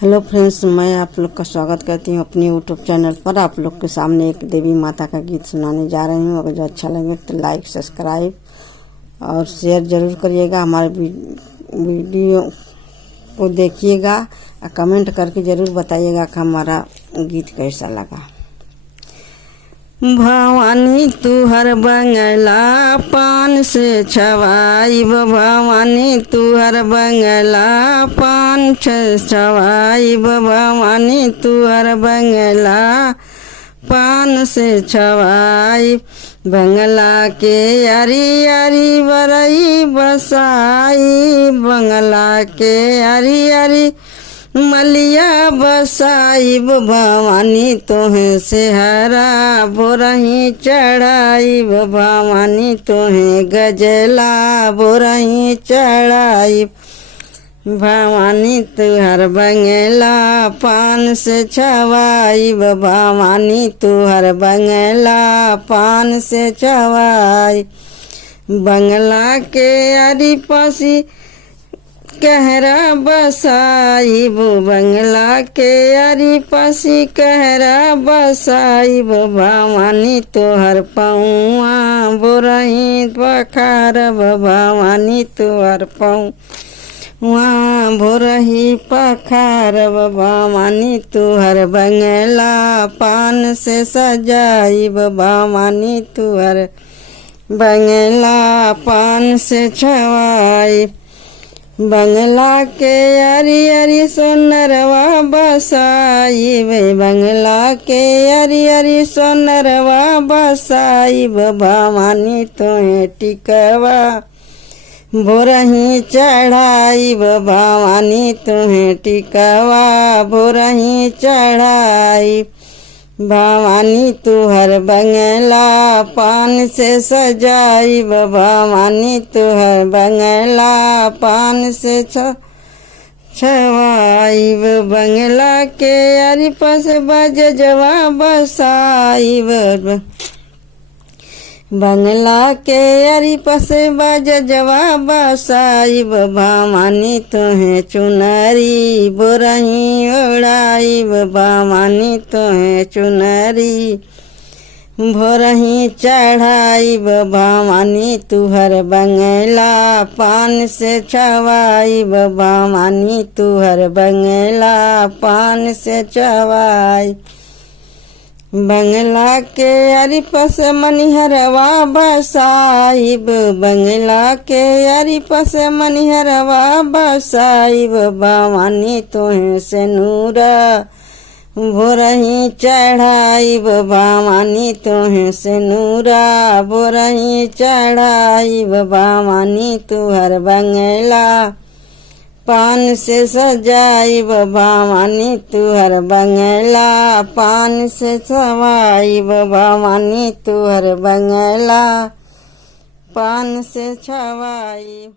Hello friends, मैं आप लोग का स्वागत करती हूँ अपने यूट्यूब चैनल पर। आप लोग के सामने एक देवी माता का गीत सुनाने जा रही हूँ। अगर जो अच्छा लगे तो लाइक, सब्सक्राइब और शेयर ज़रूर करिएगा। हमारे वीडियो को देखिएगा और कमेंट करके ज़रूर बताइएगा कि हमारा गीत कैसा लगा। भवानी तू हर बंगला पान से छवाइब, भवानी तू हर बंगला पान से छवाइब, भवानी तू हर बंगला पान से छवाइब। बंगला के अरी अरी बरई बसाई, बंगला के अरी अरी मलिया बसाइब, भवानी तोहें से हरा बोरही चढ़ाइब, भवानी तोहें गजला बोरही चढ़ाइब। भवानी तुहर बंगला पान से छवाइब, भवानी तुहर बंगला पान से छवाइब। बंगला के अरी पसी कहरा बसाइब, बंगला के अरी पसी कहरा बसाइब, भवानी तोहर पौआ बोरही पखारब, भवानी तोहर पौआ बोरही पखारब। भवानी तोहर बंगला पान से सजाइब, भवानी तोहर बंगला पान से छवाइब। बंगला के अरी अरी सोनरवा बसाइब, बंगला के अरी अरी सोनरवा बसाइब, भवानी तोहें टिकवा बोरही चढ़ाइब, भवानी तोहें टिकवा बोरही चढ़ाइब। भवानी तुहर बंगला पान से सजाइब, भवानी तुहर बंगला पान से छवाइब। बंगला के अरी पस बजवा बसाइब, बंगला के अरी पस बजवा बसाइब, भवानी तोहें चुनरी बोरही ओढ़ाइब, भवानी तोहें चुनरी बोरही चढ़ाइब। भवानी तुहर बंगला पान से छवाइब, भवानी तुहर बंगला पान से छवाइब। बंगला के अरी पस मनिहरवा बसाइब, बंगला के अरी पस मनिहरवा बसाइब, भवानी तोहें से नूरा बोरही चढ़ाइब, भवानी तोहें से नूरा बोरही चढ़ाइब। भवानी तुहर बंगला पान से सजाइब, भवानी तुहर बंगला पान से छवाइब, भवानी तुहर बंगला पान से छवाइब।